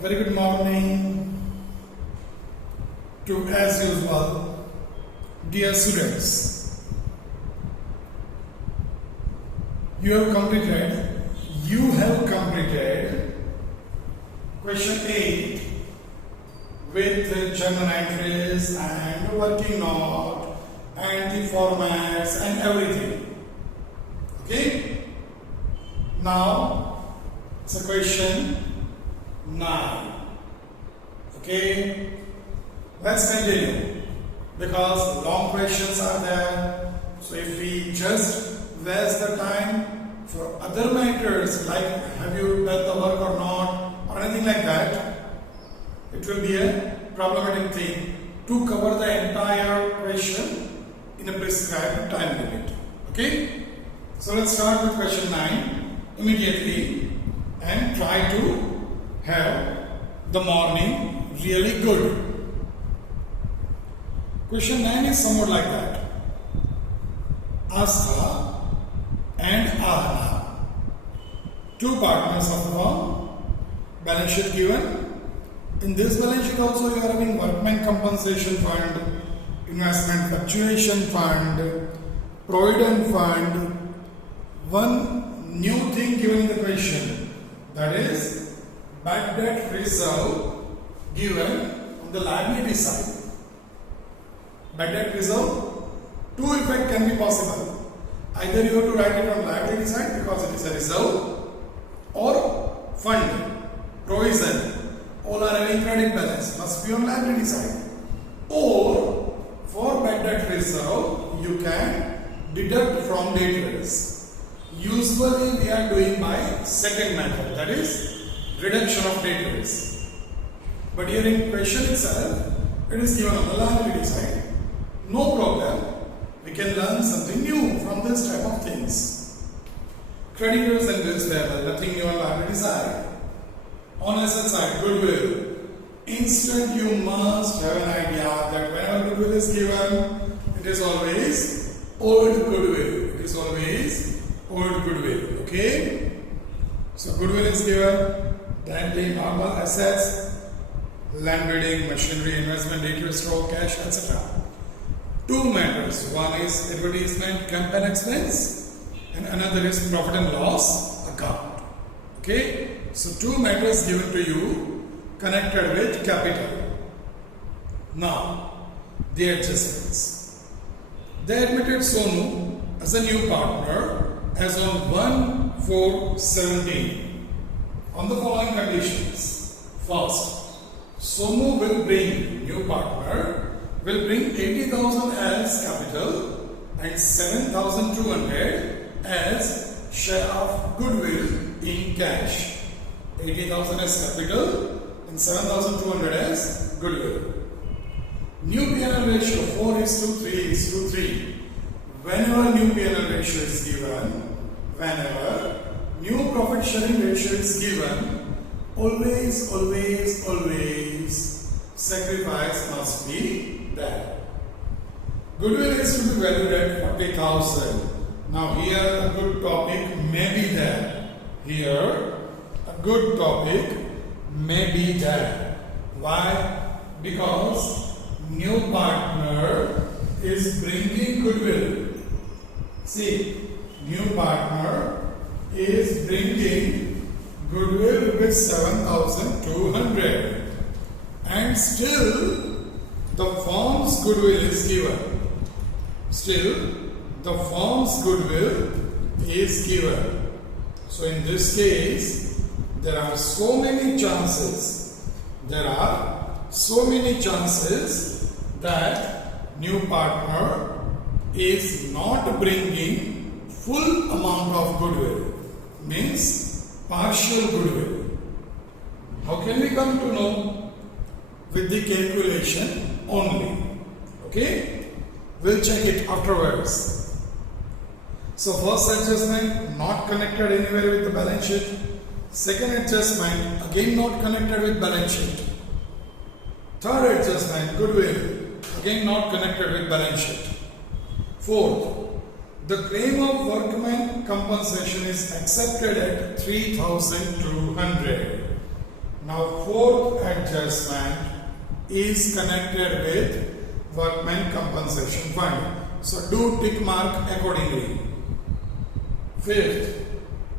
Very good morning to, as usual, dear students. You have completed question 8 with the journal entries and working note and the formats and everything. Okay? Now it's a question 9. Okay? Let's continue because long questions are there. So if we just waste the time for other matters like have you done the work or not or anything like that, it will be a problematic thing to cover the entire question in a prescribed time limit. Okay? So let's start with question 9 immediately and try to have the morning really good. Question 9 is somewhat like that. Astha and Ahna, two partners of the firm, balance sheet given. In this balance sheet also you are having workman compensation fund, investment fluctuation fund, provident fund. One new thing given in the question, that is bad debt reserve given on the liability side. Bad debt reserve, two effects can be possible. Either you have to write it on liability side because it is a reserve, or fund, provision, all are having credit balance, must be on liability side. Or for bad debt reserve, you can deduct from debtors. Usually we are doing by second method, that is reduction of debtors. But here in question itself, it is given on the liability side. No problem, we can learn something new from this type of things. Creditors and bills payable, nothing new on liability side. On asset side, goodwill. Instant you must have an idea that whenever goodwill is given, it is always old goodwill. It is always old goodwill. Okay? So goodwill is given, then the normal assets, land building, machinery, investment, data store, cash, etc. Two matters. One is advertisement, campaign expense, and another is profit and loss account. Okay? So two matters given to you connected with capital. Now, the adjustments. They admitted Sonu as a new partner as on 1/4/17 on the following conditions. First, Sonu will bring, new partner, will bring 80,000 as capital and 7,200 as share of goodwill in cash. 80,000 as capital and 7,200 as goodwill. New P&L ratio 4:3:3. Whenever new P&L ratio is given, whenever new profit sharing ratio is given, always sacrifice must be there. Goodwill is to be valued at 40,000. Now here a good topic may be there. Here a good topic may be there. Why? Because new partner is bringing goodwill. See, new partner is bringing goodwill with 7,200 and still the firm's goodwill is given. Still the firm's goodwill is given. So in this case, there are so many chances that new partner is not bringing full amount of goodwill, means partial goodwill. How can we come to know? With the calculation only. Okay? We'll check it afterwards. So first adjustment, not connected anywhere with the balance sheet. Second adjustment, again not connected with balance sheet. Third adjustment, goodwill, again not connected with balance sheet. Fourth, the claim of workman compensation is accepted at 3,200. Now fourth adjustment is connected with workmen compensation fund. So do tick mark accordingly. Fifth,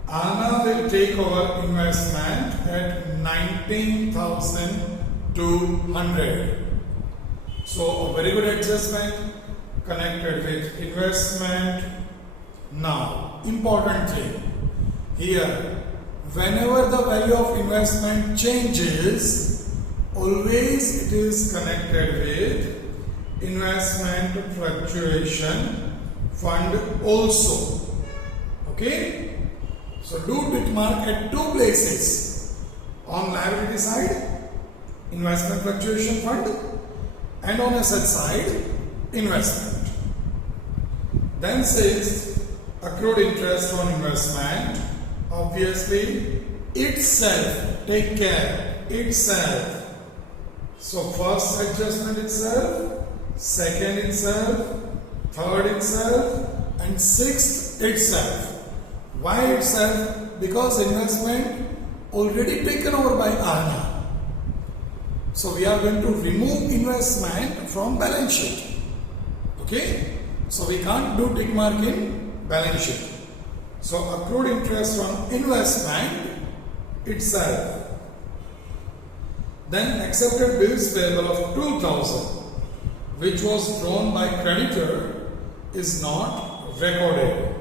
Anna will take over investment at 19,200. So a very good adjustment connected with investment. Now, important thing here, whenever the value of investment changes, always it is connected with investment fluctuation fund also. Okay? So do tick mark at two places. On liability side, investment fluctuation fund, and on asset side, investment. Then sixth, accrued interest on investment. Obviously, itself, take care, itself. So first adjustment itself, second itself, third itself, and sixth itself. Why itself? Because investment already taken over by Anna. So we are going to remove investment from balance sheet. Okay? So we can't do tick mark in balance sheet. So accrued interest on investment itself. Then accepted bills payable of 2,000, which was drawn by creditor, is not recorded.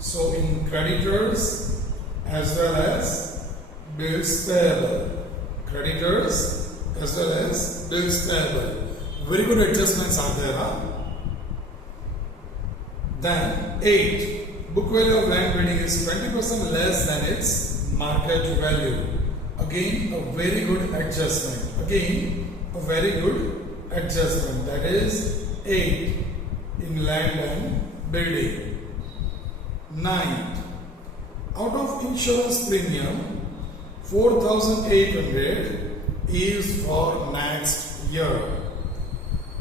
So in creditors as well as bills payable. Creditors as well as bills payable. Very good adjustments are there. Huh? Then 8. Book value of land building is 20% less than its market value. Again a very good adjustment. That is 8 in land and building. 9. Out of insurance premium, 4,800 is for next year.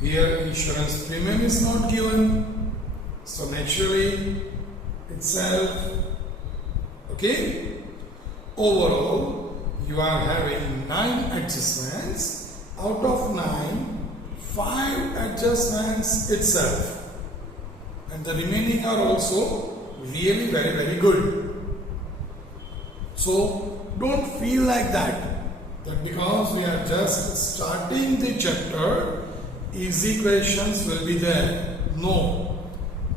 Here insurance premium is not given, so naturally itself. Okay. Overall, you are having 9 adjustments. Out of 9, 5 adjustments itself, and the remaining are also really very good. So don't feel like that because we are just starting the chapter, easy questions will be there. No,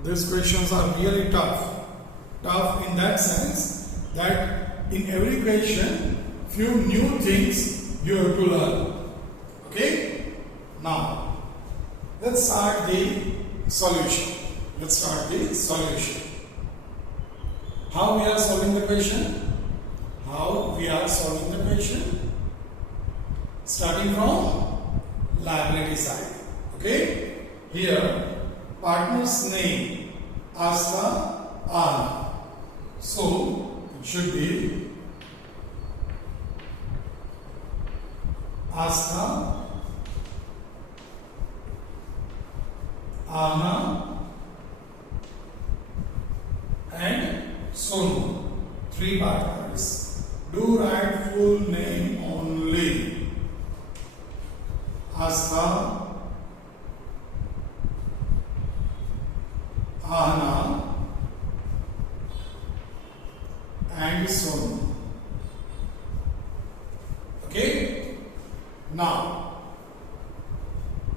these questions are really tough in that sense that in every question few new things you have to learn. Okay, now let's start the solution. How we are solving the question? Starting from liability side. Okay? Here, partner's name, Asta, Anna. So, it should be Asta, Anna, and Sonu. 3 partners. Do write full name only. Asta, Anna, and Sonu. Okay? Now,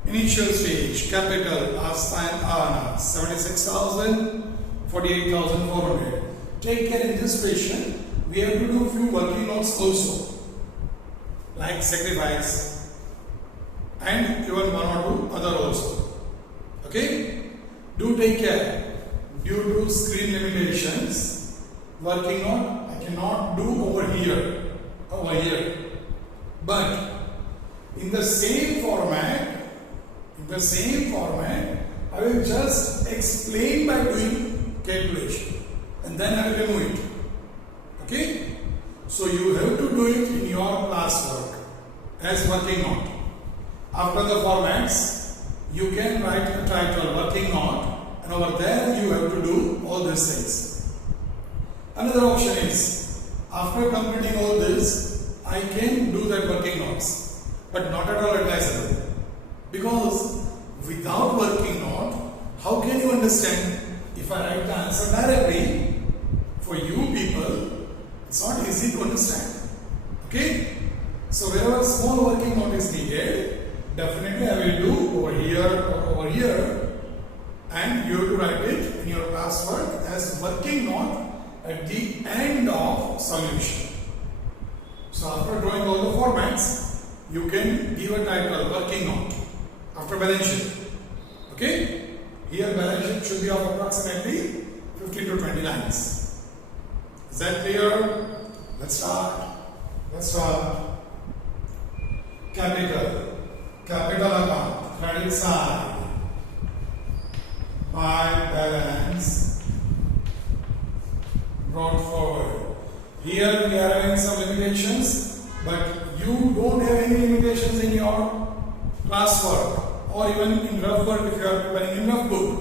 initial stage, capital, Asta and Anna, 76,000, 48,400. Take care in this question. We have to do few working notes also, like sacrifice and even 1 or 2 other also. Okay? Do take care. Due to screen limitations, working note I cannot do over here. But in the same format, I will just explain by doing calculation and then I will remove it. Okay? So you have to do it in your classwork as working note. After the formats, you can write a title, working note, and over there you have to do all these things. Another option is, after completing all this, I I can do that working notes, but not at all advisable. Because without working note, how can you understand? If I write the answer directly, for you people, it's not easy to understand. Okay? So wherever small working note is needed, definitely I will do over here or over here, and you have to write it in your classwork as working note at the end of solution. So after drawing all the formats, you can give a title, working note, after balance sheet. Okay? Here balance sheet should be of approximately 15 to 20 lines. Is that clear? Let's start. Capital account, credit side, by balance, brought forward. Here we are having some limitations, but you don't have any limitations in your classwork or even in rough work if you are preparing in rough book.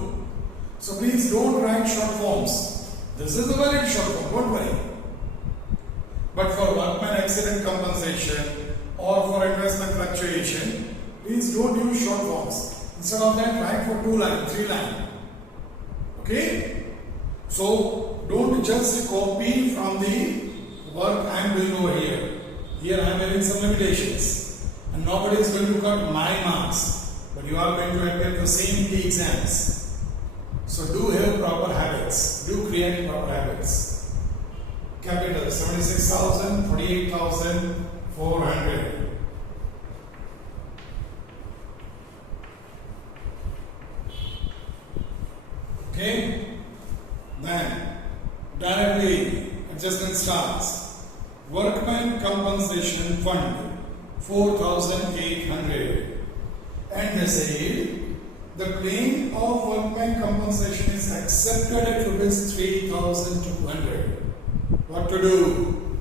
So please don't write short forms. This is a valid short form, don't worry. But for workman accident compensation or for investment fluctuation, please don't use short forms. Instead of that, write for 2 lines, 3 lines. Okay? So don't just copy from the work I am doing over here. Here I am having some limitations, and nobody is going to cut my marks, but you are going to appear the same in the exams. So do have proper habits. Do create proper habits. Capital 76,000, 48,400. Okay? Then directly adjustment starts. Workman compensation fund 4,800. And they say the claim of workman compensation is accepted at rupees 3,200. What to do?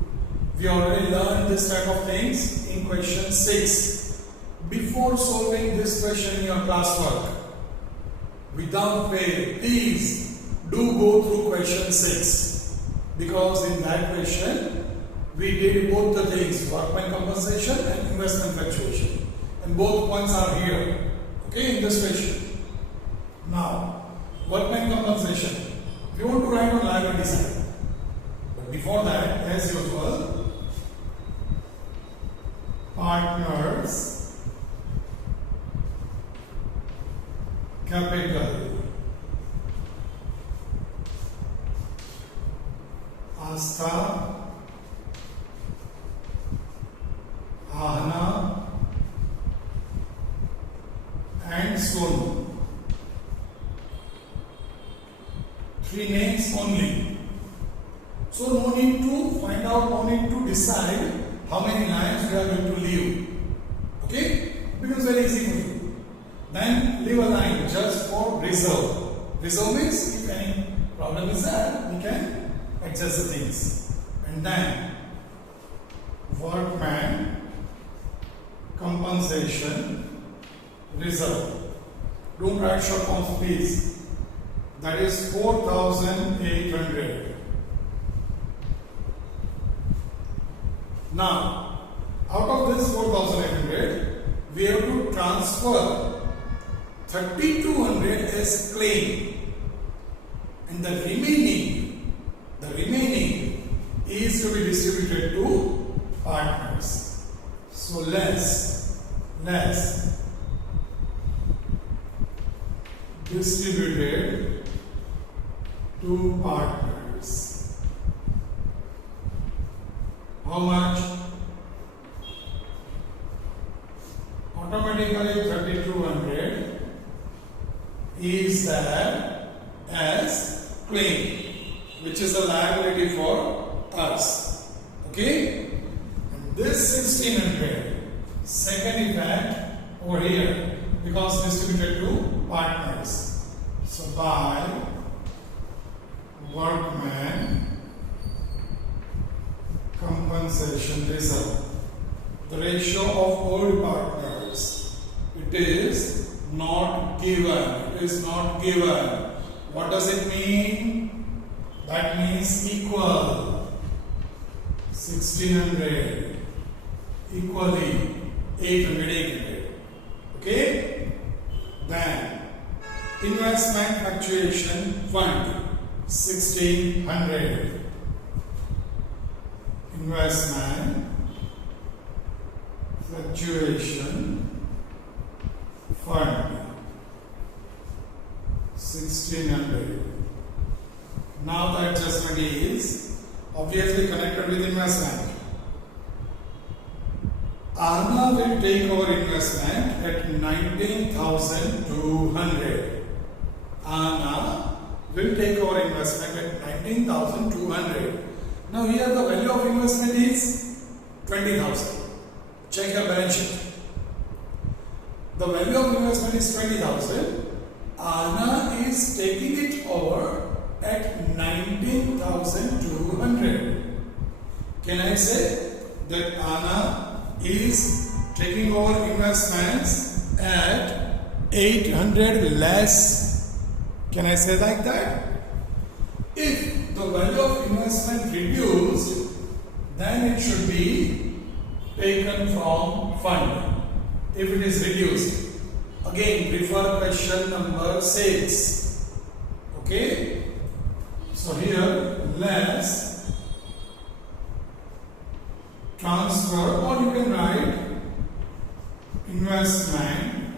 We already learned this type of things in question 6. Before solving this question in your classwork, without fail, please do go through question 6, because in that question we did both the things, workman compensation and investment fluctuation, and both points are here, okay, in this question. Now, workman compensation, we want to write on liability side, but before that, as usual, partners, capital, Asta, Ahna, and Sonu. 3 names only. So no need to find out, no need to decide how many lines we are going to leave. Okay? Because very easy for you. Then leave a line just for reserve. Reserve means if any problem is there, we can adjust the things. And then workman compensation reserve. Don't write short forms, please. That is 4,800. Now, out of this 4,800, we have to transfer 3,200 as claim, and the remaining is to be distributed to partners. So less distributed to partners. How much? Automatically 3,200 is there as claim, which is a liability for us. Okay? And this 1,600, second effect over here, because distributed to partners. So by workman compensation reserve, the ratio of all partners, it is not given. It is not given. What does it mean? That means equal. 1,600 equally 800. Okay? Then investment fluctuation fund 1600. Investment fluctuation fund 1600. Now the adjustment is obviously connected with investment. Arna will take over investment at 19,200. Anna will take over investment at 19,200. Now here the value of investment is 20,000. Check your balance sheet. The value of investment is 20,000. Anna is taking it over at 19,200. Can I say that Anna is taking over investments at 800 less? Can I say like that? If the value of investment reduced, then it should be taken from fund. If it is reduced, again refer question number 6. Okay? So here less transfer, or you can write investment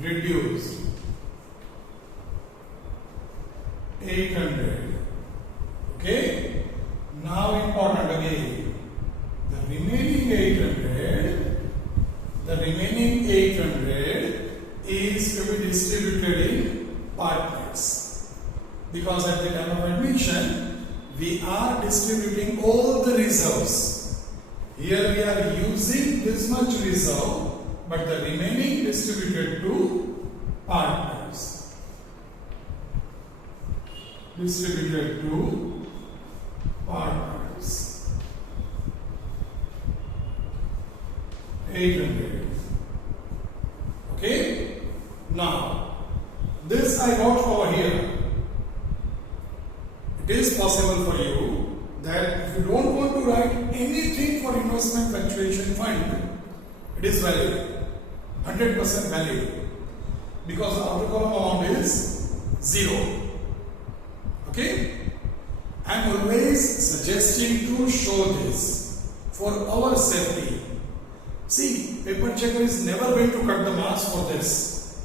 reduced 800. Okay? Now important again, the remaining 800 is to be distributed in partners, because at the time of admission we are distributing all the reserves. Here we are using this much reserve, but the remaining distributed to partners. Distributed to partners. 800. Okay? Now, this I got over here. It is possible for you that if you don't want to write anything for investment fluctuation fund, it is valid, 100% valid, because the outer column amount is 0. Okay? I am always suggesting to show this for our safety. See, paper checker is never going to cut the marks for this.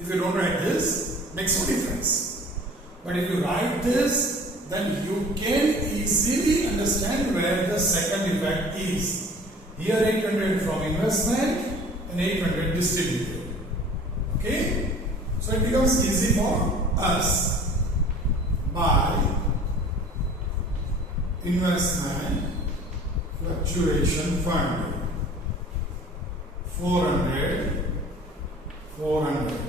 If you don't write this, makes no difference. But if you write this, then you can easily understand where the second effect is. Here 800 from investment and 800 distributed. Okay? So it becomes easy for us. By investment fluctuation fund 400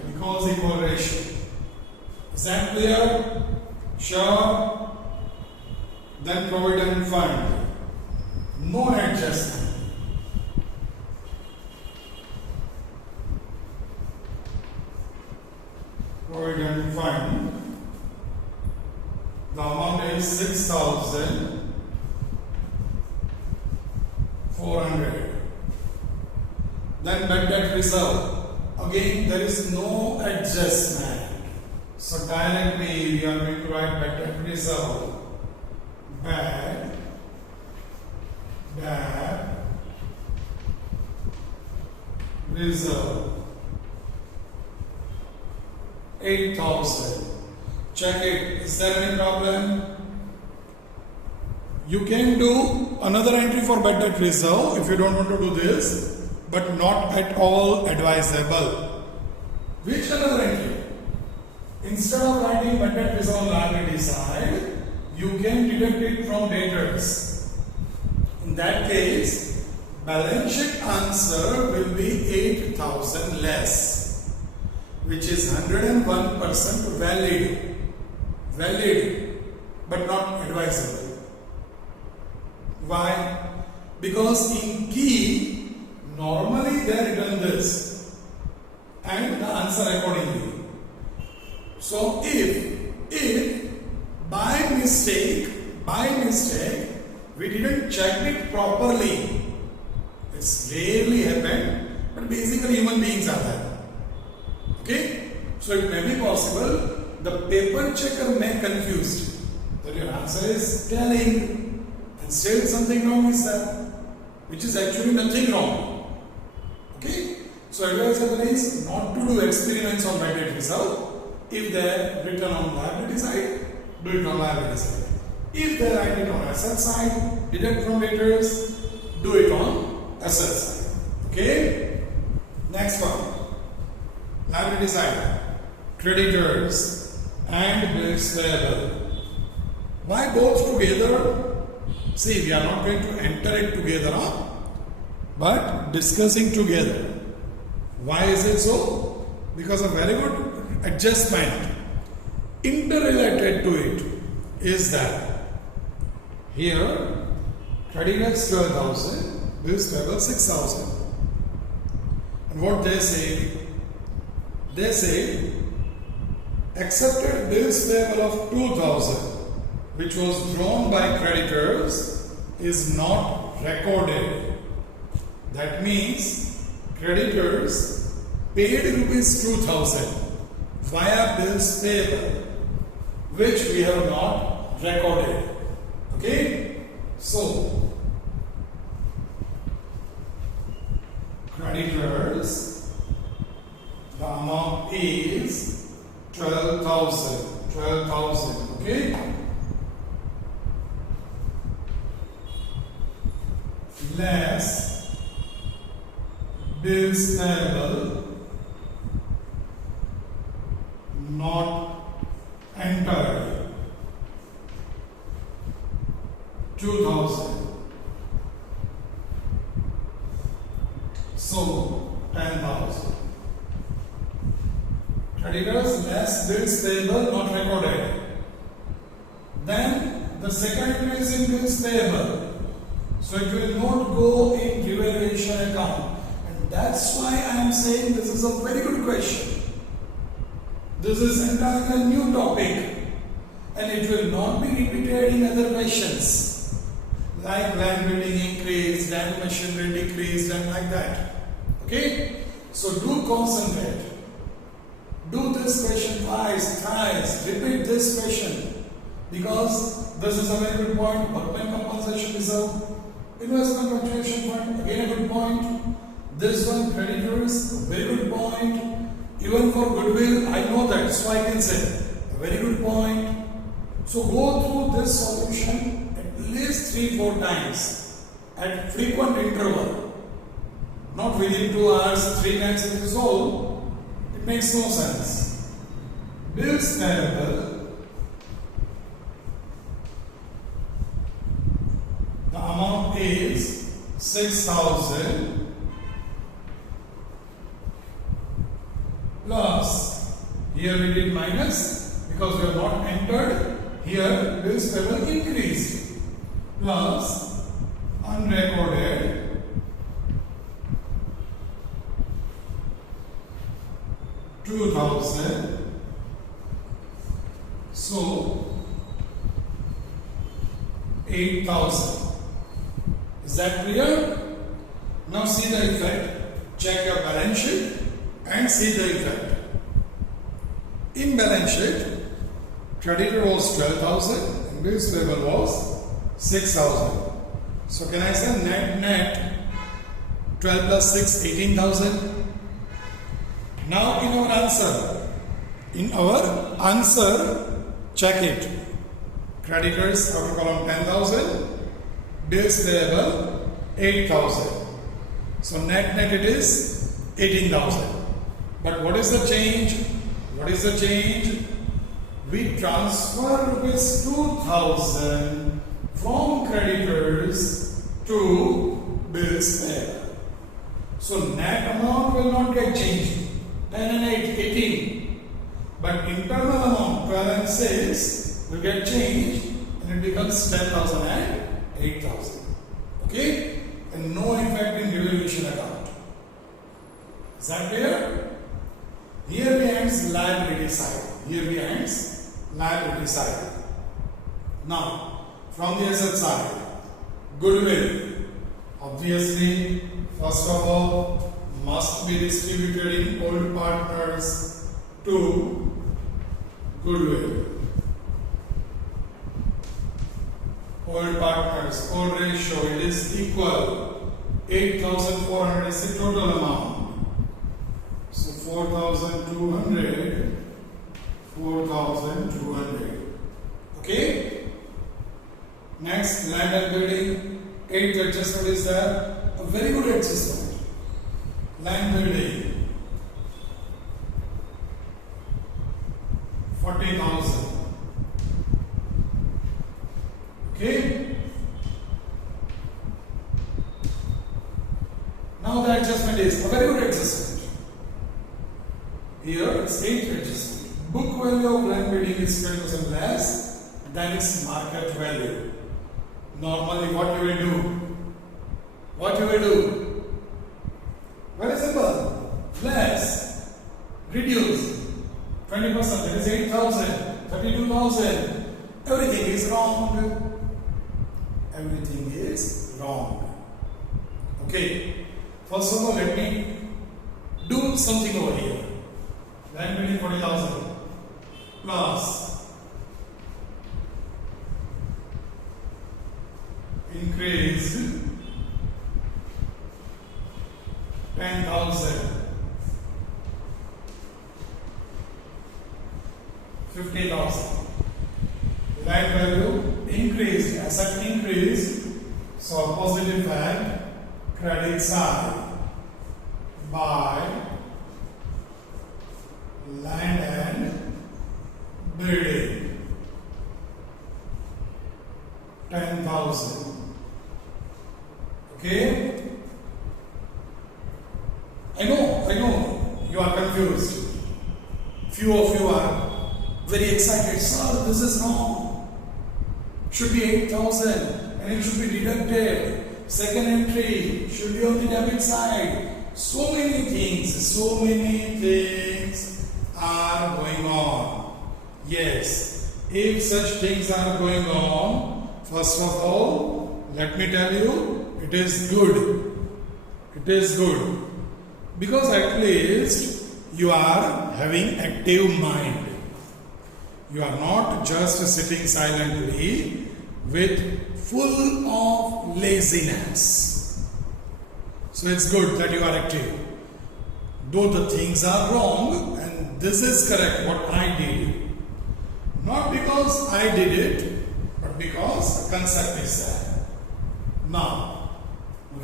because equal ratio. Is that clear? Sure. Then provident fund, no adjustment. Provident fund, the amount is 6,400. Then bad debt reserve, again there is no adjustment. So directly we are going to write bad debt reserve. Bad debt reserve 8,000. Check it. Is there any problem? You can do another entry for bad debt reserve if you don't want to do this, but not at all advisable. Which another entry? Instead of writing bad debt reserve on liability side, you can deduct it from debtors. In that case, balance sheet answer will be 8,000 less, which is 101% valid, but not advisable. Why? Because in key, normally they are written this and the answer accordingly. So if by mistake we didn't check it properly It's rarely happened, but basically human beings are there. Okay? So it may be possible the paper checker may confused that your answer is telling and still something wrong is there, which is actually nothing wrong. Okay? So advisable is not to do experiments on weighted result. If they are written on liability side, do it on liability side. If they write it on asset side, deduct from debtors, do it on asset side. Okay? Next one. Liability side. Creditors and bills payable. Why both together? See, we are not going to enter it together, but discussing together. Why is it so? Because a very good adjustment interrelated to it is that here creditors 12,000, bills payable 6,000. And what they say? They say accepted bills payable of 2,000, which was drawn by creditors, is not recorded. That means creditors paid rupees 2,000 via bills payable, which we have not recorded. Okay? So, creditors, the amount is 12,000. 12,000. Okay? Less bills payable not entered 2,000. So 10,000. Creditors less bills payable not recorded. Then the second entry is in bills payable. So it will not go in revaluation account. And that's why I am saying this is a very good question. This is entirely a new topic. And it will not be repeated in other questions. Like land building increased, and machinery decreased, and like that. Okay? So do concentrate. Do this question twice, thrice. Repeat this question. Because this is a very good point. Workman compensation reserve. Investment contribution fund, again a good point. This one, creditors, a very good point. Even for goodwill, I know that, so I can say, a very good point. So go through this solution at least 3-4 times at frequent interval. Not within 2 hours, 3 times it is all. It makes no sense. Bills payable. The amount is 6,000 plus, here we did minus because we have not entered, here bills payable increased, plus unrecorded $2,000. So 8,000. Is that clear? Now see the effect. Check your balance sheet and see the effect. In balance sheet, creditor was 12,000 and bills payable was 6,000. So can I say net 12 plus 6, 18,000? Now in our answer, check it. Creditors outer column 10,000. Bills payable 8,000. So net it is 18,000. But what is the change? What is the change? We transfer rupees 2,000 from creditors to bills payable. So net amount will not get changed. 10 and 8, 18. But internal amount 12 and 6 will get changed and it becomes 10,000 and 8,000. Okay? And no effect in revaluation account. Is that clear? Here we ends liability side. Here we ends liability side. Now, from the asset side, goodwill. Obviously, be distributed in old partners to goodwill. Old partners, old ratio, it is equal. 8,400 is the total amount. So 4,200, 4,200. Okay? Next, land and building. 8th adjustment is there. A very good adjustment. Land building. 40,000. Okay? Now the adjustment is a very good adjustment. Here it's 8th adjustment. Book value of land building is 10% less than its market value. Normally what you will do? What you will do? Very simple. Less. Reduce. 20%. That is 8,000. 32,000. Everything is wrong. Everything is wrong. Okay. First of all, let me do something over here. Land building 40,000 plus increased 10,000, 50,000. Land value increased, asset increased, so positive fact, credit side by land and building 10,000. Okay? I know, you are confused. Few of you are very excited. Sir, this is wrong. Should be 8,000 and it should be deducted. Second entry should be on the debit side. So many things are going on. Yes, if such things are going on, first of all, let me tell you, it is good. It is good. Because at least you are having active mind. You are not just sitting silently with full of laziness. So it's good that you are active. Though the things are wrong and this is correct what I did. Not because I did it, but because the concept is there. Now,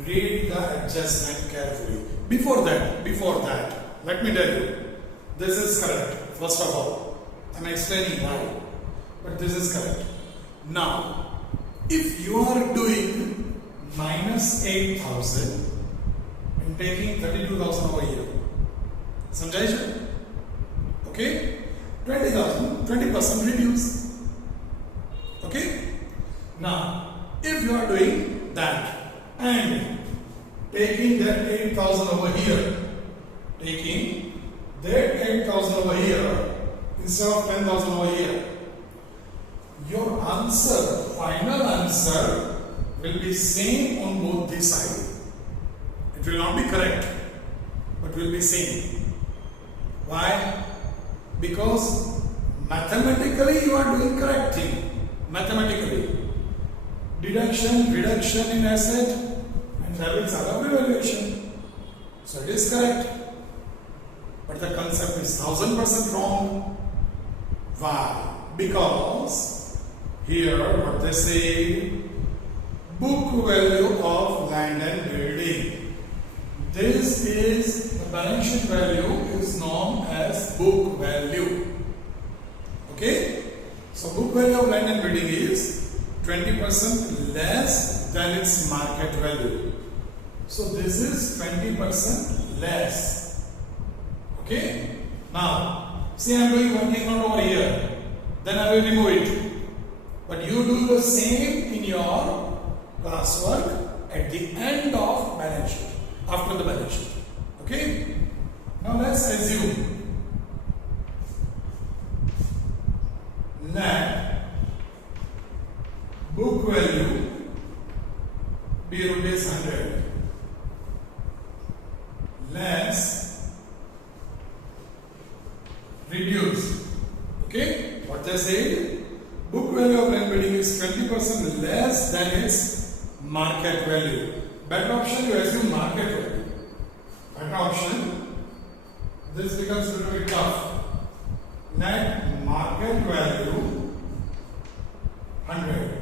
read the adjustment carefully. Before that, let me tell you, this is correct. First of all, I am explaining why, but this is correct. Now, if you are doing minus 8,000 and taking 32,000 over here, samjhai? Okay? 20,000, 20% reduce. Okay? Now, if you are doing that and taking that 8,000 over here, taking that 8,000 over here instead of 10,000 over here, your answer, final answer will be same on both the sides. It will not be correct, but will be same. Why? Because mathematically you are doing correct thing. Mathematically. Deduction, reduction in asset and debits are revaluation. So it is correct. But the concept is 1000% wrong. Why? Because here what they say, book value of land and building. This is the balance sheet value is known as book value. Okay? So book value of land and building is 20% less than its market value. So this is 20% less. Okay? Now, see I am doing one thing not over here. Then I will remove it. But you do the same in your classwork at the end of balance sheet. After the balance sheet. Okay? Now let's assume land book value be rupees 100 less 20% less than its market value. Better option, you assume market value. Better option, this becomes a little bit tough. Net market value 100.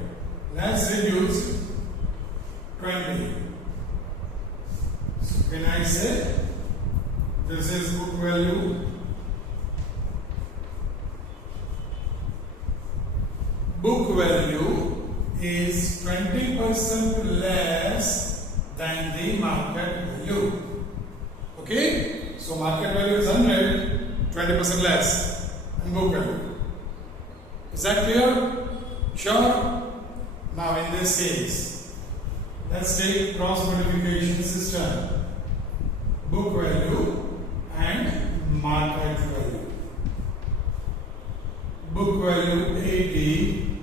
Let's reduce 20. So when I say this is book value, book value is 20% less than the market value. Okay? So market value is 100, 20% less and book value. Is that clear? Sure? Now in this case, let's take cross multiplication system. Book value and market value. Book value 80,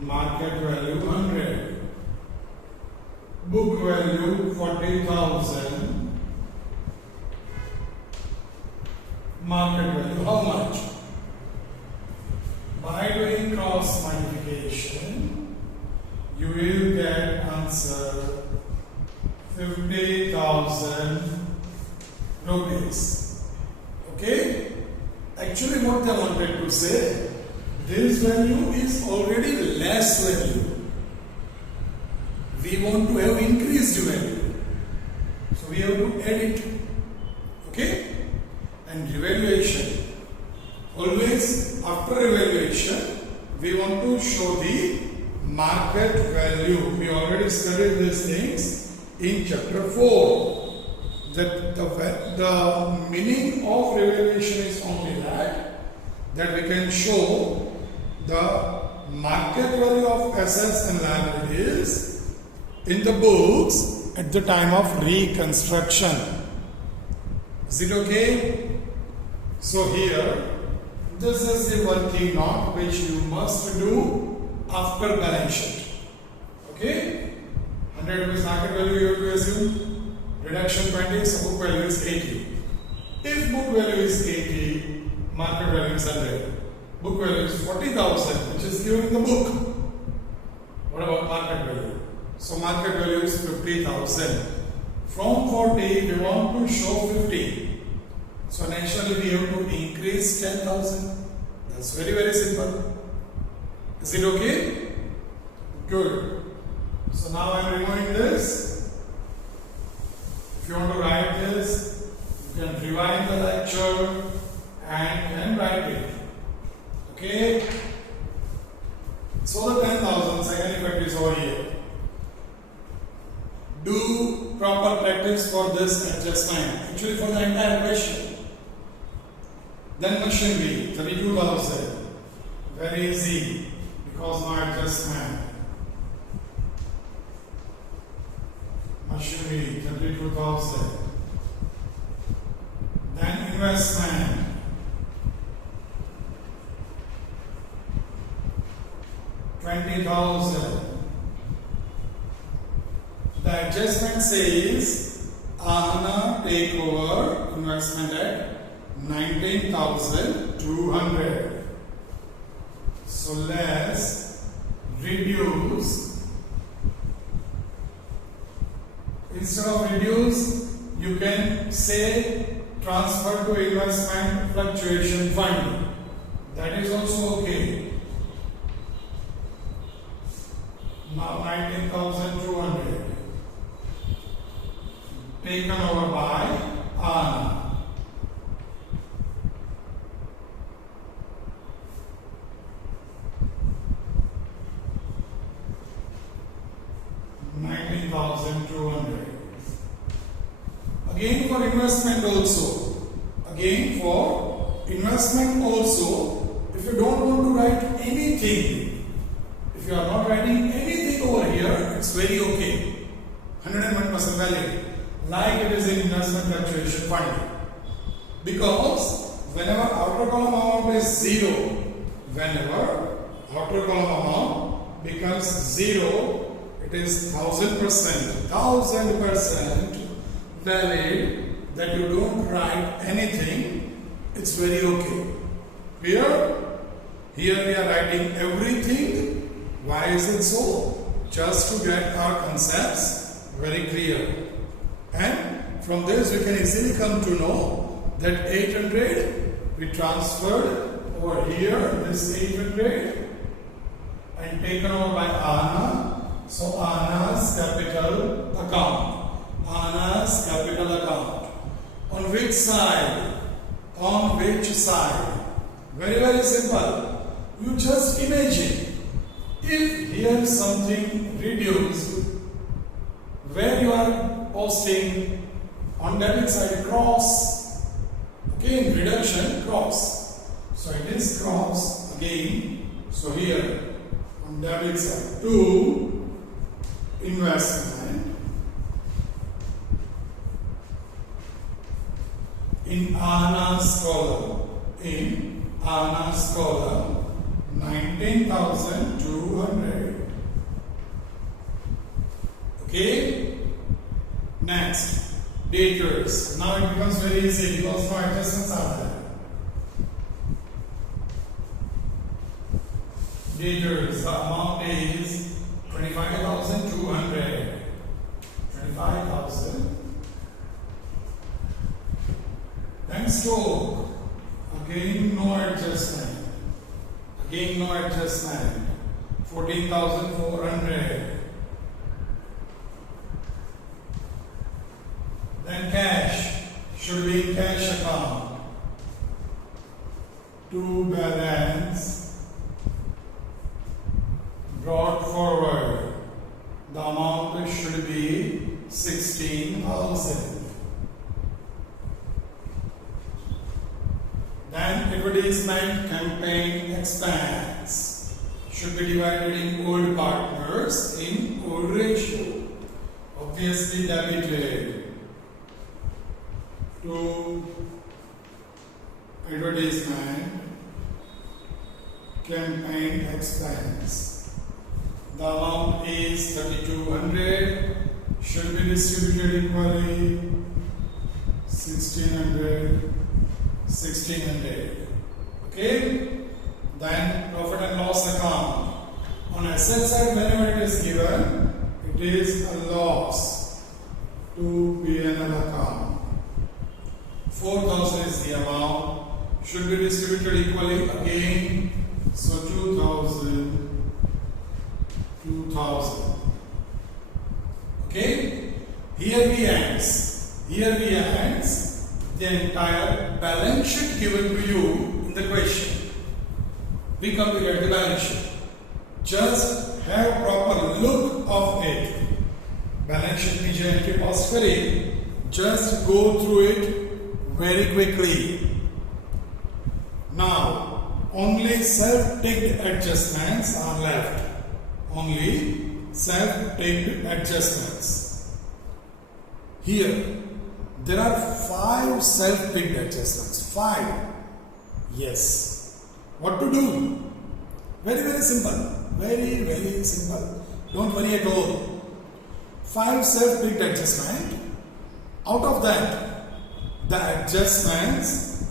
market value 100. Book value 40,000, market value how much? By doing cross multiplication, you will get answer 50,000 rupees. Okay? Actually what they wanted to say, this value is already less value. We want to have increased value. So we have to add it. Okay? And revaluation. Always after evaluation, we want to show the market value. We already studied these things in chapter 4. That the meaning of revaluation is only that we can show the market value of assets and liabilities in the books at the time of reconstruction. Is it okay? So here, this is the working note which you must do after balance sheet. Okay? 100 rupees market value you have to assume. Reduction 20, so book value is 80. If book value is 80, market value is 100. Book value is 40,000, which is given in the book. What about market value? So market value is 50,000. From 40, we want to show 50. So naturally we have to increase 10,000. That's very, very simple. Is it okay? Good. So now I am removing this. If you want to write this, you can rewind the lecture and write it. Okay? So the 10,000 second effect is over here. Do proper practice for this adjustment. Actually for the entire question. Then machinery 32,000. Very easy because no adjustment. Machinery 32,000. Then investment 20,000. The adjustment says Ahana take over investment at 19,200. So let's reduce. Instead of reduce, you can say transfer to investment fluctuation fund. That is also okay. Now 19,200 taken over by Ahana. Again for investment also, if you don't want to write anything, if you are not writing anything over here, it's very okay. 101% valid, like it is in investment fluctuation fund. Because whenever outer column amount is 0, whenever outer column amount becomes 0, it is 1000% valid that you don't write anything. It's very okay. Here we are writing everything Why is it so? Just to get our concepts very clear. And from this we can easily come to know that 800 we transferred over here, this 800 and taken over by Anna. So Anna's capital account. Anna's capital account. On which side? On which side? Very, very simple. You just imagine if here something reduced, where you are posting on debit side cross. Okay, in reduction cross. So it is cross again. So here on debit side to investment. In Anna's column, 19,200. Okay. Next, debtors. Now it becomes very easy because no adjustments are there. Debtors, the amount is 25,200. 25,000. Then stock. Again no adjustment. 14,400. Then cash. Should be in cash account. To balance brought forward. The amount should be 16,000. Then advertisement campaign expense should be divided in old partners in old ratio. Obviously debited to advertisement campaign expense. The amount is 3,200. Should be distributed equally 1,600. 1,600. Okay. Then profit and loss account. On asset side, whenever it is given, it is a loss to P&L account. 4,000 is the amount. Should be distributed equally again. So 2,000. 2,000. Okay. Here we ends. The entire balance sheet given to you in the question. We come to get the balance sheet. Just have proper look of it. Balance sheet में जो entry post करें, just go through it very quickly. Now, only self-ticked adjustments are left. Only self-ticked adjustments. Here, there are 5 self-ticked adjustments. 5. Yes. What to do? Very, very simple. Very, very simple. Don't worry at all. 5 self-ticked adjustments. Out of that, the adjustments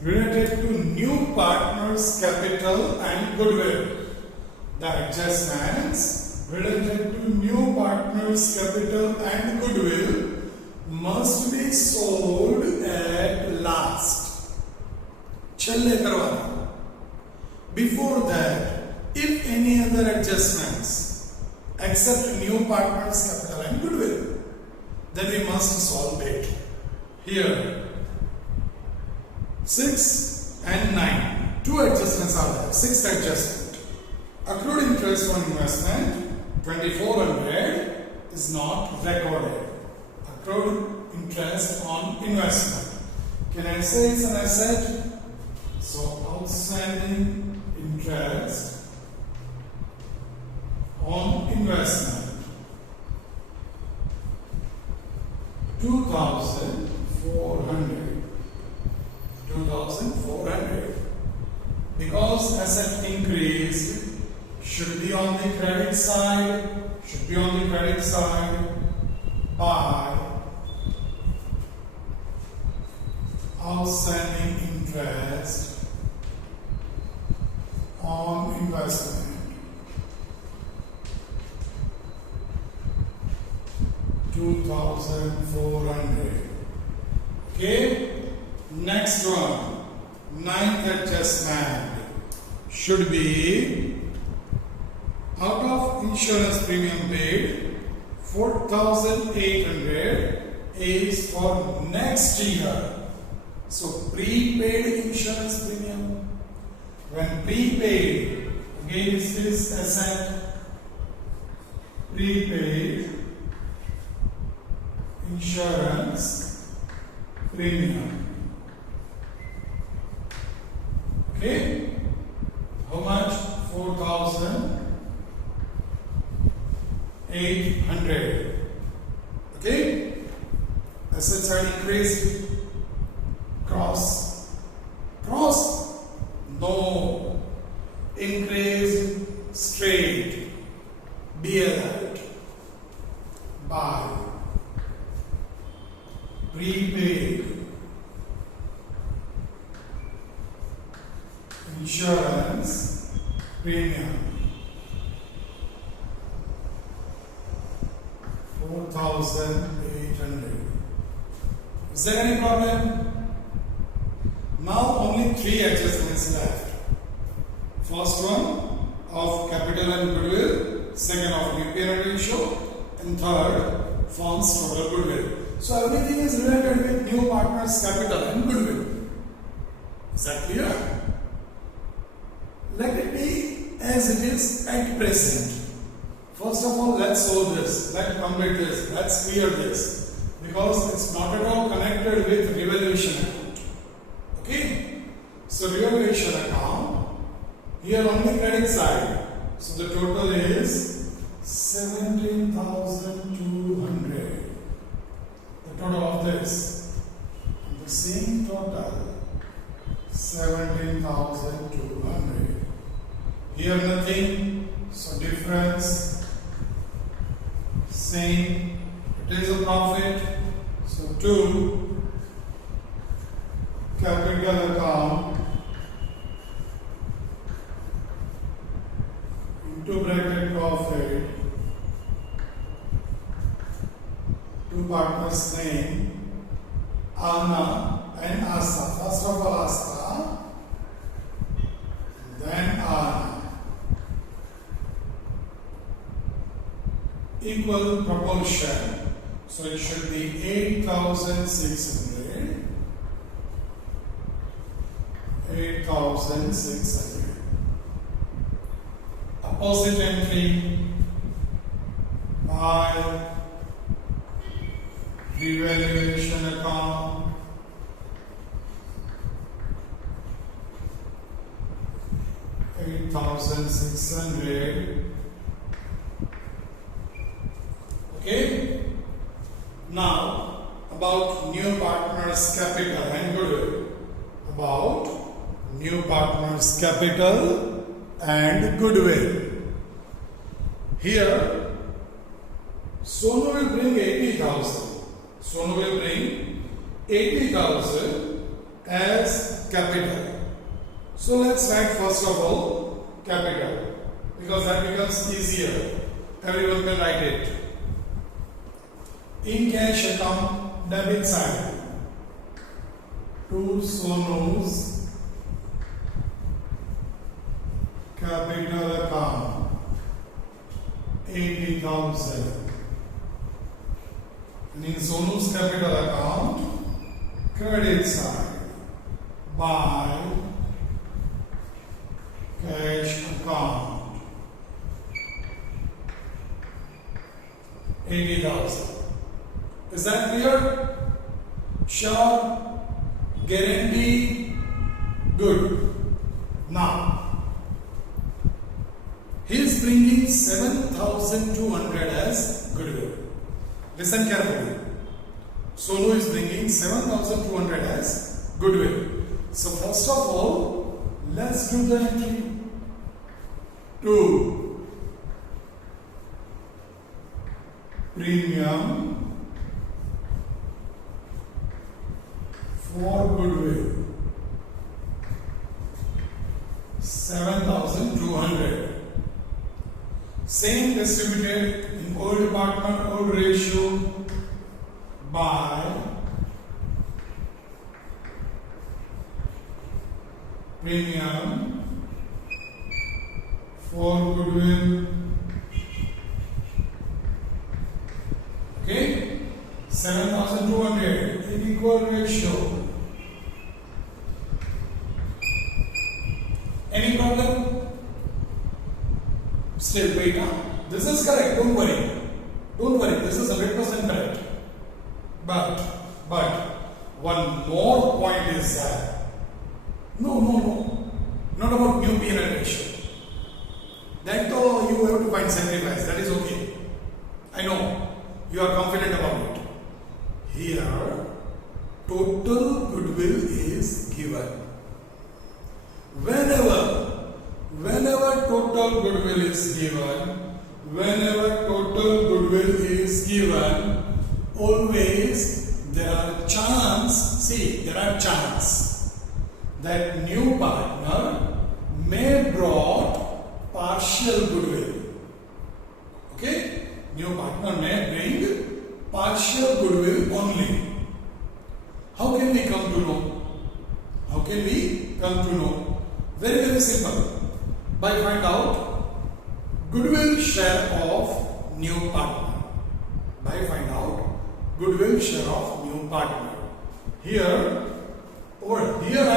related to new partners' capital and goodwill. The adjustments related to new partners' capital and goodwill must be sold at last. Challe karwana. Before that, if any other adjustments except new partners' capital and goodwill, then we must solve it. Here, 6 and 9. 2 adjustments are there. 6th adjustment. Accrued interest on investment, 2,400 is not recorded. Accrued interest on investment. Can I say it's an asset? So outstanding interest on investment, 2,400. 2,400. Because asset increased, should be on the credit side. By outstanding interest on investment. 2,400. Okay. Next one, ninth adjustment should be out of insurance premium paid, 4,800 is for next year. So prepaid insurance premium. When prepaid, again this is asset. Prepaid insurance premium. Okay, how much? 4,800. Okay, assets are increased. Cross. No. Increased straight. Be alert. Buy. Prepaid insurance premium. 4,800. Is there any problem? Now only 3 adjustments left. First one of capital and goodwill, second of new parent ratio, and third firm's total goodwill. So everything is related with new partners' capital and goodwill. Is that clear? Let it be as it is at present. First of all, let's solve this. Let's complete this. Let's clear this. Because it's not at all connected with revaluation account. Okay? So revaluation account, here only credit side. So the total is 17,200. The total of this. The same total, 17,200. Here nothing. So difference, same. It is a profit. So 2 capital account into bracket profit, 2 partners name, Anna and Asta. First of all Asta, then Anna. Equal proportion. So it should be 8,600. 8,600. Opposite entry by revaluation account. $8,600. Okay. Now about new partners capital and goodwill. About new partners capital and goodwill. Here Sonu will bring 80,000. Sonu will bring 80,000 as capital. So let's write first of all capital, because that becomes easier. Everyone can write it. In cash account, debit side, to Sonu's capital account, 80,000. And in Sonu's capital account, credit side, by cash account, 80,000. Is that clear? Sure? Guarantee? Good. Now, he is bringing 7,200 as goodwill. Listen carefully. Sonu is bringing 7,200 as goodwill. So first of all, let's do the entry. 2 premium for goodwill, 7,200. Same distributed in old partner old ratio by premium for goodwill. Okay, 7,200 in equal ratio. Any problem? Still wait. This is correct. Don't worry. Don't worry. This is 100% correct. But one more point is that no. Not about new P&L ratio. That though you have to find sacrifice. That is okay. I know you are confident about it. Here, total goodwill is given. Whenever total goodwill is given, always there are chance that new partner may brought partial goodwill. Okay? New partner may bring partial goodwill only. How can we come to know? Very simple. By find out goodwill share of new partner. Here I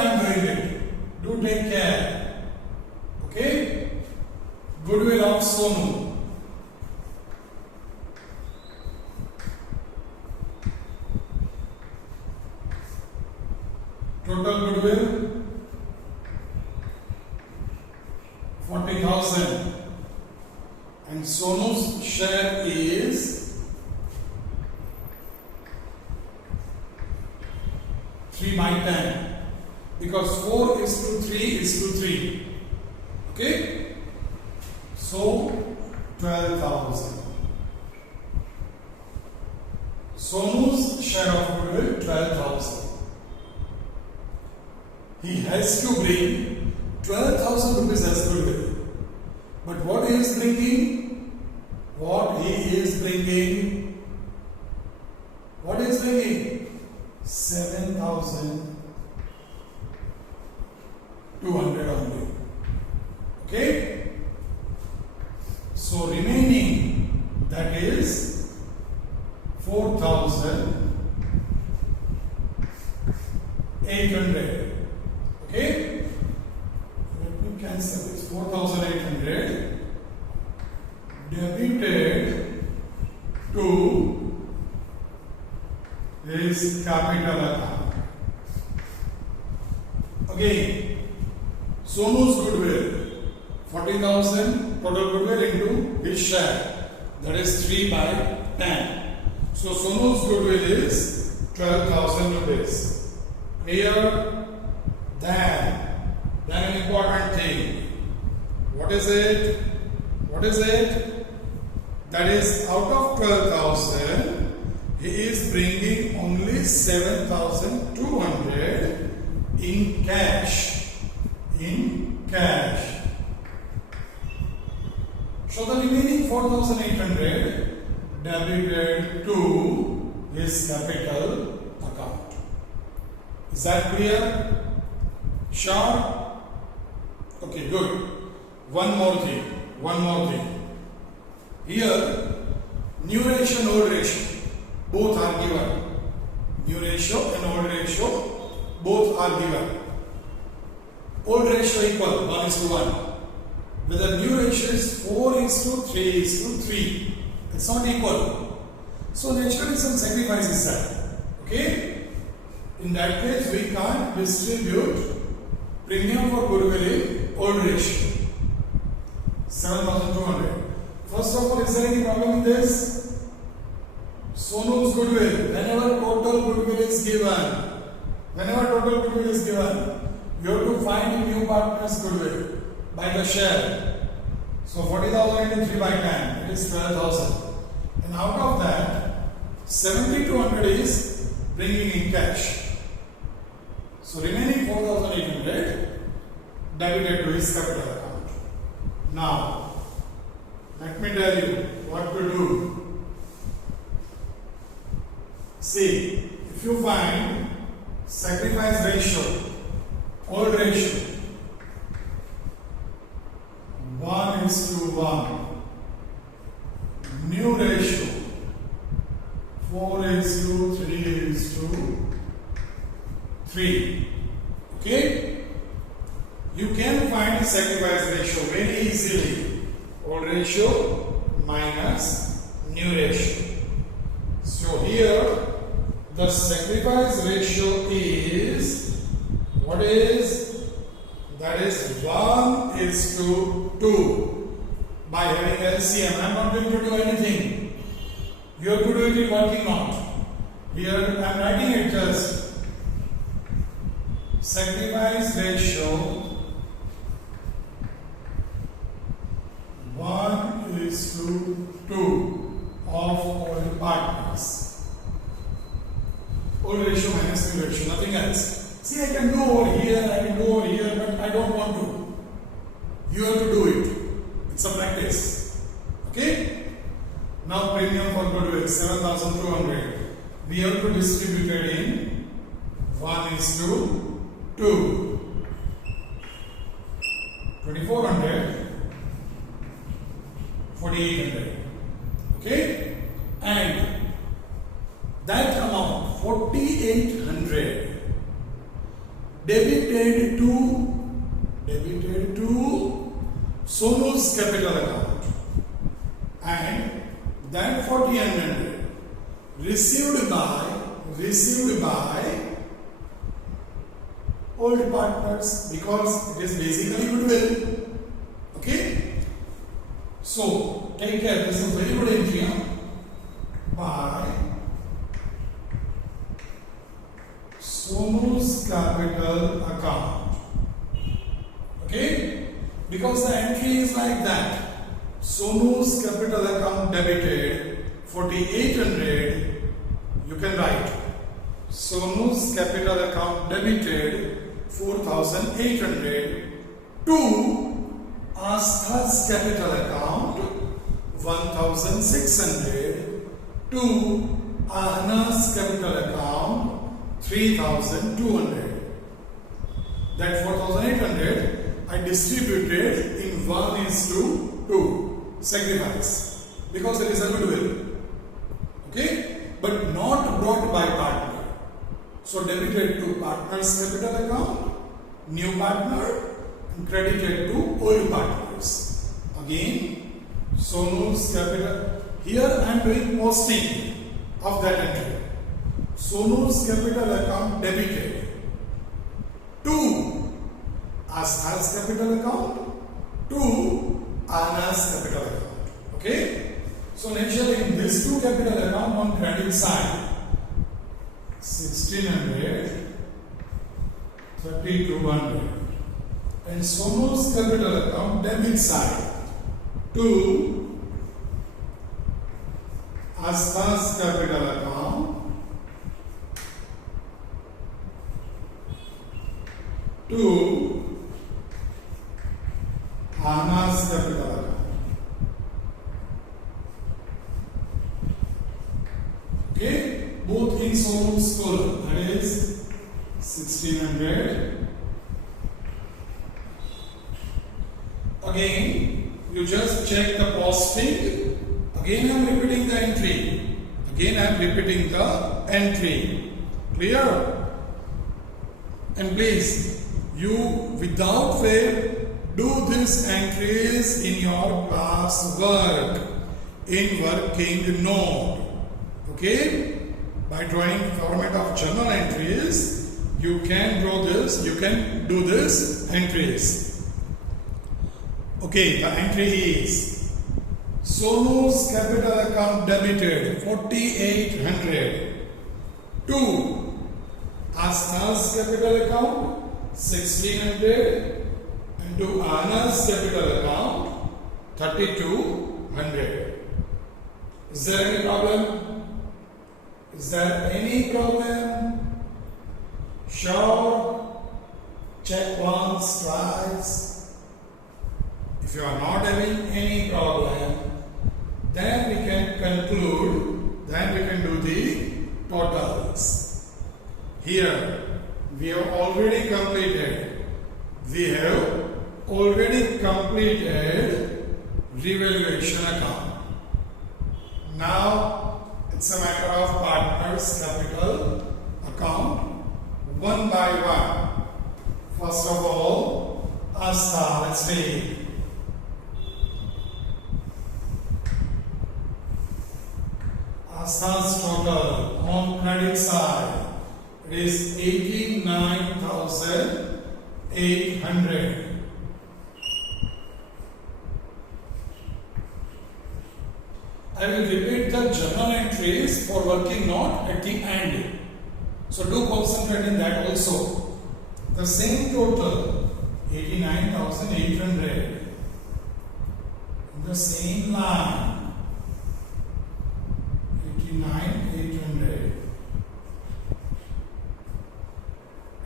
am doing it. Do take care. Okay? Goodwill of Sonu. Total goodwill 40,000 and Sonu's share is 3 by 10 because 4 is to 3 is to 3. Okay? So 12,000. Sonu's share of goodwill 12,000. He has to bring 12,000 rupees as goodwill. But what he is bringing? 7,200 only. Okay? So remaining, that is 4,800. Okay? Let me cancel this. 4,800 debited to his capital account. Again, Sonu's goodwill 40,000 total goodwill into his share, that is 3 by 10. So Sonu's goodwill is 12,000 rupees. Clear? Then an important thing. What is it? That is out of 12,000, he is bringing only 7,200 in cash. So the remaining 4,800 debited to his capital account. Is that clear? Sure? Okay, good. One more thing. Here, new ratio and old ratio both are given. New ratio and old ratio both are given. Old ratio equal 1:1. Whether new ratio is 4:3:3, it's not equal. So naturally some sacrifice is there. Okay? In that case, we can't distribute premium for goodwill in old ratio. 7,200. First of all, is there any problem in this? Sonu's goodwill, whenever total goodwill is given, you have to find new partner's goodwill by the share. So 40,000 into 3 by 10, it is 12,000. And out of that, 7,200 is bringing in cash. So remaining 4,800 debited to his capital account. Now, let me tell you what to do. See, if you find sacrifice ratio, old ratio, 1:1, new ratio, 4:3:3. Okay? You can find sacrifice ratio very easily. Old ratio minus new ratio. So here the sacrifice ratio is, what is? That is 1:2. By having LCM, I am not going to do anything. You have to do it in working note. Here I am writing it just. Sacrifice ratio 1:2 of old partners. Old ratio minus new ratio, nothing else. See, I can do over here, I can do over here, but I don't want to. You have to do it. It's a practice. Okay? Now premium for goodwill 7,200. We have to distribute it in 1:2. 2,400, 4,800. Okay? And that amount 4,800 debited to Sonu's capital account, and that 4,800 received by old partners, because it is basically goodwill. Okay? So take care, this is very good entry. By Sonu's capital account. Okay? Because the entry is like that. Sonu's capital account debited 4,800. You can write Sonu's capital account debited 4,800 to Astha's capital account 1,600 to Ahna's capital account 3,200. That 4,800 I distributed in 1:2 sacrifice, because it is a goodwill. Okay? But not brought by partner. So debited to partner's capital account, new partner, and credited to old partners. Again, Sonu's capital. Here I am doing posting of that entry. Sonu's capital account debited to Astha's capital account to Ahna's capital account. Okay? So naturally in this two capital account on credit side, 1,600, 3,200, and Sonu's capital account debit side to Astha's capital account to Ahna's capital account. Okay? Both in Sonu's column, that is 1,600. Again, you just check the posting. Again I am repeating the entry. Clear? And please, you without fail do these entries in your class work, in working note. Okay? By drawing format of journal entries, you can draw this, you can do this entries. Okay, the entry is Sonu's capital account debited 4,800 to Astha's capital account 1,600 and to Ahna's capital account 3,200. Is there any problem? Is there any problem? Sure. Check once, twice. If you are not having any problem, then we can conclude, then we can do the totals. Here we have already completed. Revaluation account. Now it's a matter of partners capital account one by one. First of all, Asta, let's see. Asta's total on credit side is 89,800. I will repeat the journal entries for working note at the end. So do concentrate in that also. The same total 89,800 in the same line 89,800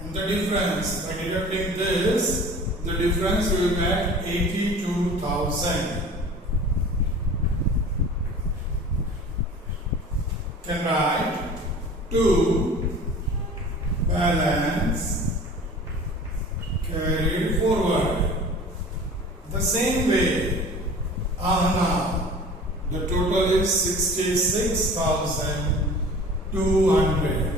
and the difference by deducting this, the difference will make 82,000. Can write to balance carried forward. The same way, Ahna, the total is 66,200.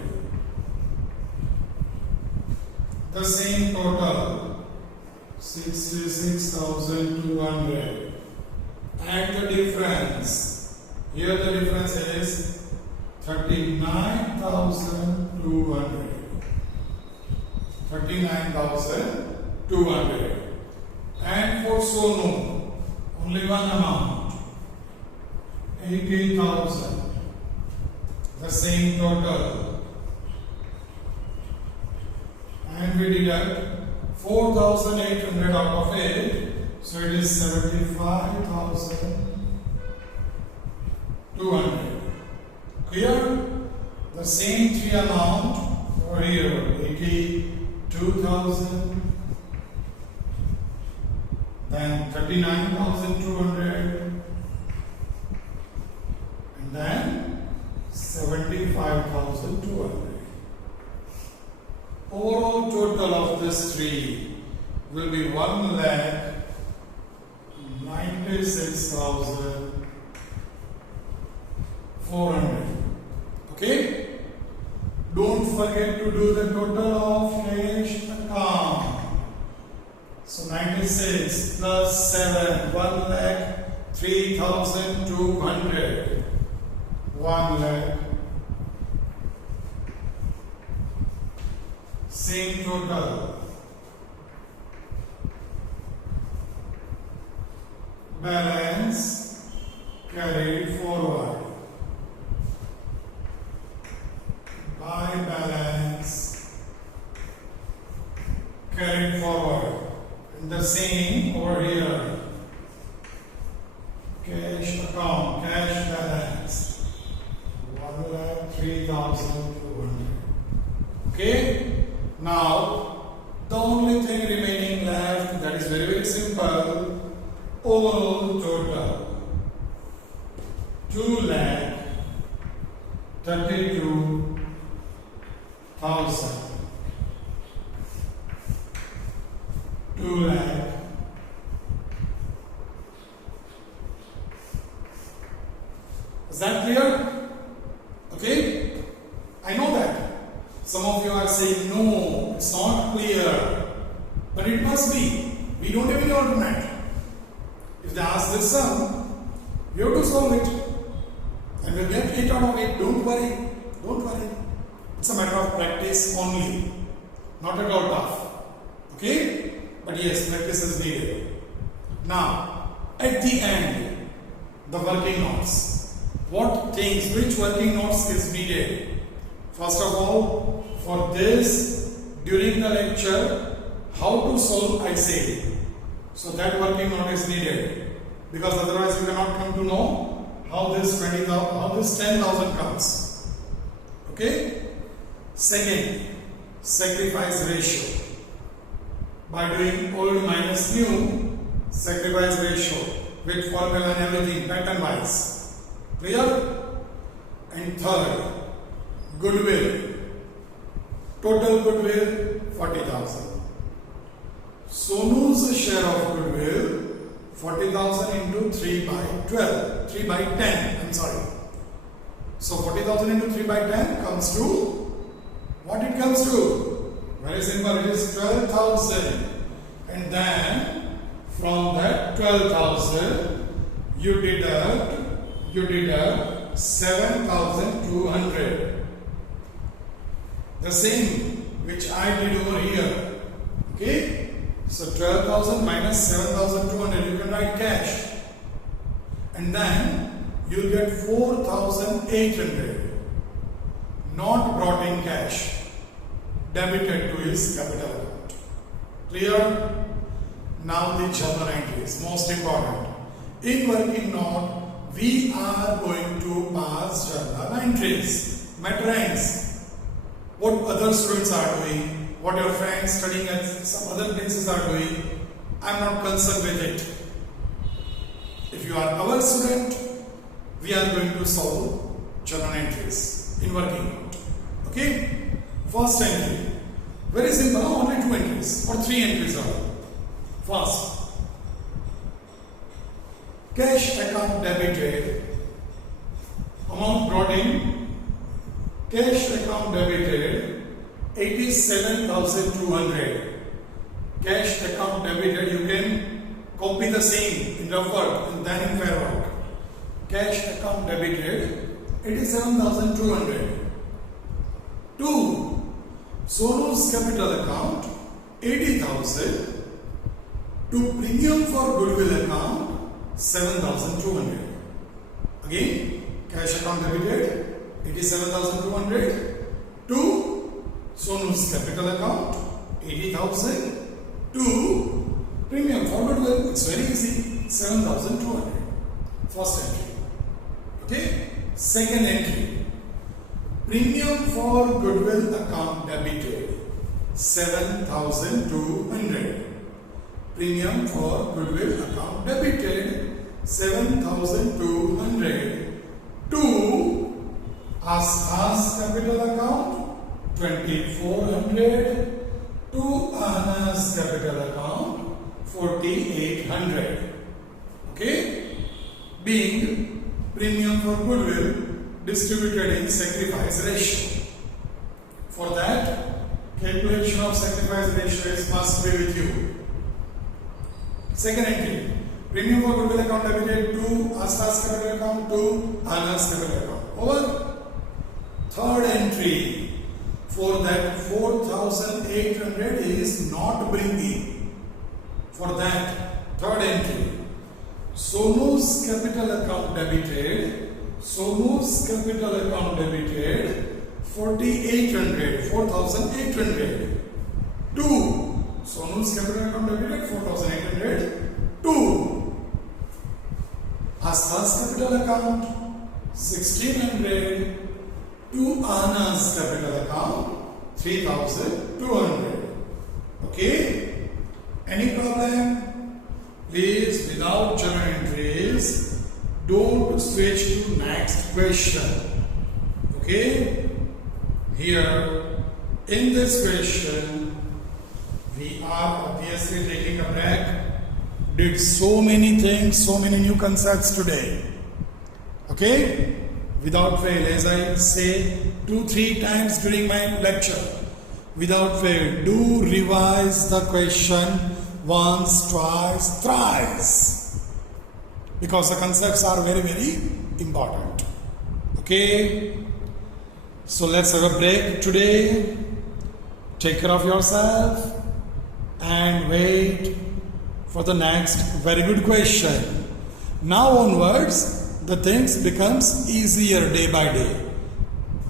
The same total, 66,200. And the difference, here the difference is 39,200. 39,200. And for Sonu, only one amount, 80,000. The same total. And we deduct 4,800 out of it, so it is 75,200. Clear? The same three amount over here, 82,000, then 39,200, and then 75,200. Overall total of this three will be 1,96,400. Okay? Don't forget to do the total of cash account. So 96 plus 7, 1,03,200. 1 lakh. Same total. Balance carried forward. By balance carried forward. And the same over here. Cash account, cash balance 1,03,200. Okay? Now the only thing remaining left, that is very, very simple. Overall total 2,32,000. 2 lakh. Is that clear? Okay? I know that. Some of you are saying, no, it's not clear. But it must be. We don't have any alternate. If they ask this sum, we have to solve it. And we'll get 8 out of 8. Don't worry. Don't worry. It's a matter of practice only. Not at all tough. Okay? But yes, practice is needed. Now, at the end, the working notes. What things, which working notes is needed? First of all, for this, during the lecture, how to solve I say. So that working note is needed. Because otherwise you cannot come to know how this 10,000 comes. Okay? Second, sacrifice ratio. By doing old minus new, sacrifice ratio with formula and everything, pattern wise. Clear? And third, goodwill. Total goodwill 40,000. Sonu's share of goodwill 40,000 into 3 by 12. 3 by 10. I'm sorry. So 40,000 into 3 by 10 comes to what it comes to? Very simple. It is 12,000. And then from that 12,000 you deduct 7,200. The same which I did over here. Okay? So 12,000 minus 7,200, you can write cash. And then you get 4,800 not brought in cash, debited to his capital account. Clear? Now the journal entries, most important. In working note, we are going to pass journal entries, matter ends. What other students are doing, what your friends studying at some other places are doing, I am not concerned with it. If you are our student, we are going to solve journal entries in working note. Okay? First entry. Very simple, only 2 entries or 3 entries are. First, cash account debited, amount brought in, cash account debited 87,200. Cash account debited, you can copy the same in rough work and then in fair work. Cash account debited 87,200. 2. Sonu's capital account 80,000 to premium for goodwill account 7,200. Again, cash account debited 87,200 to Sonu's capital account 80,000 to premium for goodwill. It's very easy, 7,200. First entry. Okay. Second entry. Premium for goodwill account debited 7,200. Premium for goodwill account debited 7,200 to Asta's capital account 2,400 to Anna's capital account 4,800. Okay? Being premium for goodwill distributed in sacrifice ratio. For that, calculation of sacrifice ratio is must be with you. Second entry. Premium for goodwill account debited to Asta's capital account to Anna's capital account. Over. Third entry. For that 4,800 is not bringing. For that, third entry. Sonu's capital account debited. Sonu's capital account debited 4,800. 4,800. 2. Sonu's capital account debited 4,800 to Asta's capital account 1,600 to Anna's capital account 3,200. Okay? Any problem? Please, without journal entries, don't switch to next question. Okay? Here, in this question, we are obviously taking a break. Did so many things, so many new concepts today. Okay? Without fail, as I say 2-3 times during my lecture, without fail, do revise the question once, twice, thrice. Because the concepts are very, very important. Okay? So let's have a break today. Take care of yourself and wait for the next very good question. Now onwards, the things becomes easier day by day.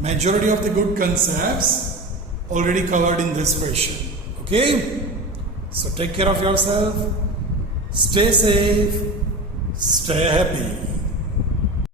Majority of the good concepts already covered in this question. Okay? So take care of yourself. Stay safe. Stay happy.